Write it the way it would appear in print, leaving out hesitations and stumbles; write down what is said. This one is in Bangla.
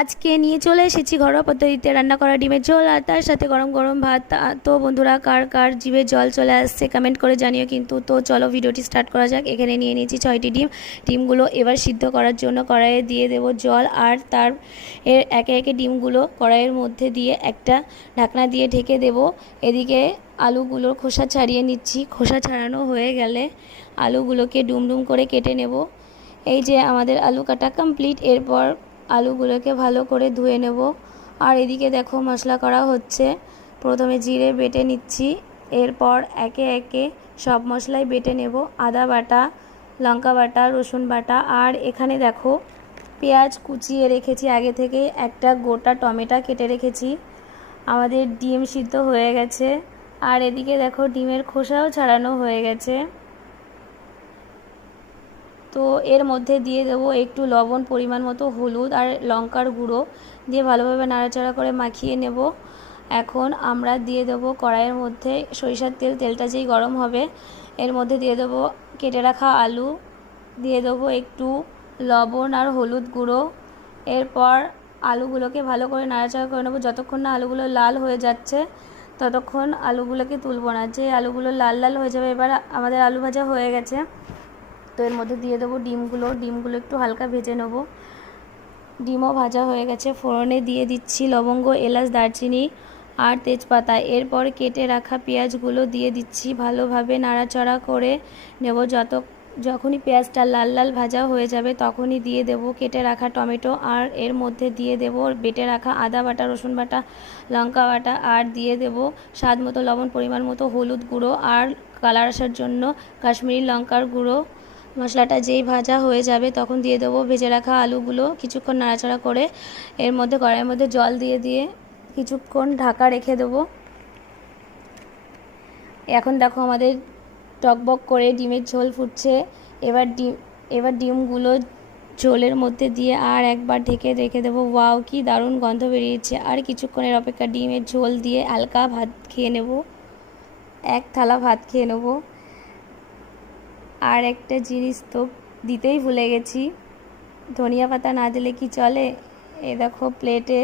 আজকে নিয়ে চলে এসেছি ঘরোয়া পদ্ধতিতে রান্না করা ডিমের ঝোল আর তার সাথে গরম গরম ভাত। তো বন্ধুরা, কার কার জিভে জল চলে আসছে কমেন্ট করে জানিও কিন্তু। তো চলো ভিডিওটি স্টার্ট করা যাক। এখানে নিয়ে নিয়েছি 6টি ডিম। ডিমগুলো এবার সিদ্ধ করার জন্য কড়াইয়ে দিয়ে দেব জল, আর তার একে একে ডিমগুলো কড়াইয়ের মধ্যে দিয়ে একটা ঢাকনা দিয়ে ঢেকে দেব। এদিকে আলুগুলোর খোসা ছাড়িয়ে নিচ্ছি। খোসা ছাড়ানো হয়ে গেলে আলুগুলোকে ডুম ডুম করে কেটে নেব। এই যে আমাদের আলু কাটা কমপ্লিট। এরপর আলুগুলোকে ভালো করে ধুয়ে নেব। আর এদিকে দেখো মশলা করা হচ্ছে। প্রথমে জিরে বেটে নিচ্ছি, এরপর একে একে সব মশলাই বেটে নেব। আদা বাটা, লঙ্কা বাটা, রসুন বাটা, আর এখানে দেখো পেঁয়াজ কুচিয়ে রেখেছি আগে থেকে, একটা গোটা টমেটো কেটে রেখেছি। আমাদের ডিম সিদ্ধ হয়ে গেছে, আর এদিকে দেখো ডিমের খোসাও ছাড়ানো হয়ে গেছে। তো এর মধ্যে দিয়ে দেবো একটু লবণ, পরিমাণ মতো হলুদ আর লঙ্কার গুঁড়ো দিয়ে ভালোভাবে নাড়াচাড়া করে মাখিয়ে নেব। এখন আমরা দিয়ে দেবো কড়াইয়ের মধ্যে সরিষার তেল। তেলটা যেই গরম হবে এর মধ্যে দিয়ে দেবো কেটে রাখা আলু, দিয়ে দেবো একটু লবণ আর হলুদ গুঁড়ো। এরপর আলুগুলোকে ভালো করে নাড়াচাড়া করে নেবো। যতক্ষণ না আলুগুলো লাল হয়ে যাচ্ছে ততক্ষণ আলুগুলোকে তুলব না। যে আলুগুলো লাল লাল হয়ে যাবে, এবার আমাদের আলু ভাজা হয়ে গেছে। তো এর মধ্যে দিয়ে দেবো ডিমগুলো একটু হালকা ভেজে নেব। ডিমও ভাজা হয়ে গেছে। ফোড়নে দিয়ে দিচ্ছি লবঙ্গ, এলাচ, দারচিনি আর তেজপাতা। এরপর কেটে রাখা পেঁয়াজগুলো দিয়ে দিচ্ছি। ভালোভাবে নাড়াচাড়া করে নেব। যখনই পেঁয়াজটা লাল লাল ভাজা হয়ে যাবে তখনই দিয়ে দেব কেটে রাখা টমেটো, আর এর মধ্যে দিয়ে দেব বেটে রাখা আদা বাটা, রসুন বাটা, লঙ্কা বাটা, আর দিয়ে দেব স্বাদ মতো লবণ, পরিমাণ মতো হলুদ গুঁড়ো, আর কালার আসার জন্য কাশ্মীরি লঙ্কার গুঁড়ো। মশলাটা যেই ভাজা হয়ে যাবে তখন দিয়ে দেবো ভেজে রাখা আলুগুলো। কিছুক্ষণ নাড়াচাড়া করে এর মধ্যে কড়াইয়ের মধ্যে জল দিয়ে দিয়ে কিছুক্ষণ ঢাকা রেখে দেবো। এখন দেখো আমাদের টকবক করে ডিমের ঝোল ফুটছে। এবার ডিমগুলো ঝোলের মধ্যে দিয়ে আর একবার ঢেকে রেখে দেবো। ওয়াও, কি দারুণ গন্ধ বেরিয়েছে। আর কিছুক্ষণের অপেক্ষা ডিমের ঝোল দিয়ে হালকা ভাত খেয়ে নেব। এক থালা ভাত খেয়ে নেব। আর একটা জিনিস তো দিতেই ভুলে গেছি, ধনিয়া পাতা না দিলে কি চলে। এ দেখো প্লেটে